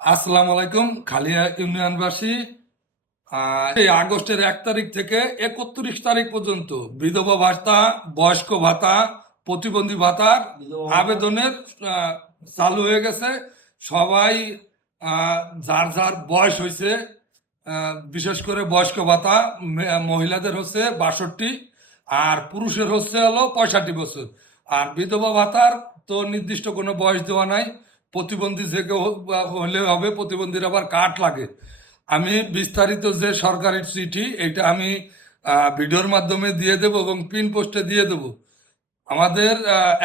আসসালামু আলাইকুম খালিয়া ইউনিয়নবাসী। এই আগস্টের 1 তারিখ থেকে 31 তারিখ পর্যন্ত বিধবা ভাতা, বয়স্ক ভাতা, প্রতিবন্ধী ভাতার আবেদনের আহ, চালু হয়ে গেছে। সবাই যার যার বয়স হয়েছে, বিশেষ করে বয়স্ক ভাতা মহিলাদের হচ্ছে 62, আর পুরুষের হচ্ছে হলো 65 বছর। আর বিধবা ভাতার তো নির্দিষ্ট কোনো বয়স দেওয়া নাই। প্রতিবন্ধী যে কেউ হলে হবে, প্রতিবন্ধীর আবার কার্ড লাগে। আমি বিস্তারিত যে সরকারি চিঠি এটা আমি ভিডিওর মাধ্যমে দিয়ে দেব এবং পিন পোস্টে দিয়ে দেব। আমাদের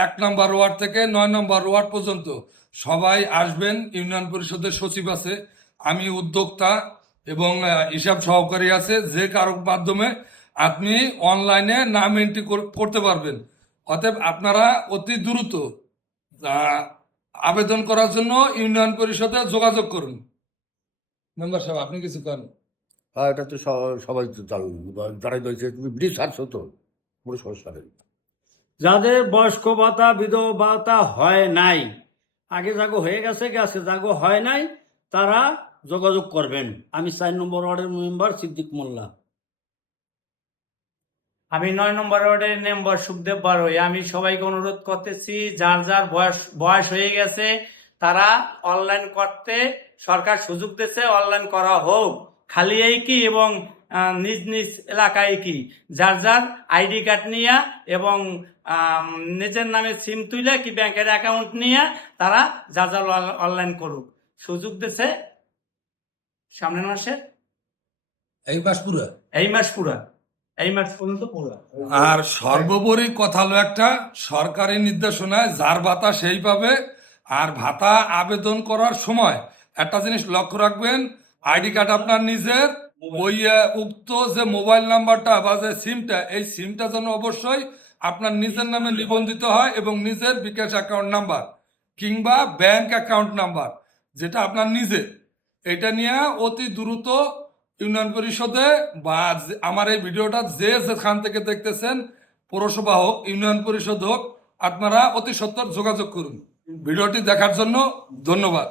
1 নম্বর ওয়ার্ড থেকে 9 নম্বর ওয়ার্ড পর্যন্ত সবাই আসবেন। ইউনিয়ন পরিষদের সচিব আছে, আমি উদ্যোক্তা এবং হিসাব সহকারী আছে। যে কারো মাধ্যমে আপনি অনলাইনে নাম এন্ট্রি করতে পারবেন। অতএব আপনারা অতি দ্রুত আহ, আবেদন করার জন্য ইউনিয়ন পরিষদে যোগাযোগ করুন। মেম্বার সাহেব, আপনি কিছু করেন? হ্যাঁ, এটা তো সবাই তো চালু যারাই রয়েছে। তুমি ব্রিজ ছাড়ছো তো কোনো সমস্যা নেই। যাদের বয়স্ক ভাতা বিধবা ভাতা হয় নাই, আগে যাগো হয়ে গেছে গেছে, যাগো হয় নাই তারা যোগাযোগ করবেন। আমি 4 নম্বর ওয়ার্ডের মেম্বার সিদ্দিক মোল্লা। আমি 9 নম্বর ওয়ার্ডের মেম্বার সুখদেব বারোই। আমি সবাইকে অনুরোধ করতেছি, যার যার বয়স হয়ে গেছে তারা অনলাইন করতে সরকার সুযোগ দিচ্ছে, অনলাইন করা হোক। খালি এই কি এবং নিজ নিজ এলাকায় কি যার যার আইডি কার্ড নিয়ে এবং নিজের নামে সিম তুলে কি ব্যাংকের অ্যাকাউন্ট নিয়ে তারা যার যার অনলাইন করুক। সুযোগ দিচ্ছে সামনের মাসে, এই মাস পুরো, এই মাস পুরা, এই মাস পর্যন্ত পুরা। আর সর্বোপরি কথা হলো একটা সরকারি নির্দেশনায় যার ভাতা সেই পাবে। আর ভাতা আবেদন করার সময় একটা জিনিস লক্ষ্য রাখবেন, আইডি কার্ড আপনার নিজের, ওই উক্ত যে মোবাইল নাম্বারটা বা যে সিমটা, এই সিমটা যেন অবশ্যই আপনার নিজের নামে নিবন্ধিত হয় এবং নিজের বিকাশ অ্যাকাউন্ট নাম্বার কিংবা ব্যাংক অ্যাকাউন্ট নাম্বার যেটা আপনার নিজে, এটা নিয়ে অতি দ্রুত ইউনিয়ন পরিষদে বা আমার এই ভিডিওটা যে যেখান থেকে দেখতেছেন, পৌরসভা হোক ইউনিয়ন পরিষদ হোক, আপনারা অতি সত্বর যোগাযোগ করুন। ভিডিওটি দেখার জন্য ধন্যবাদ।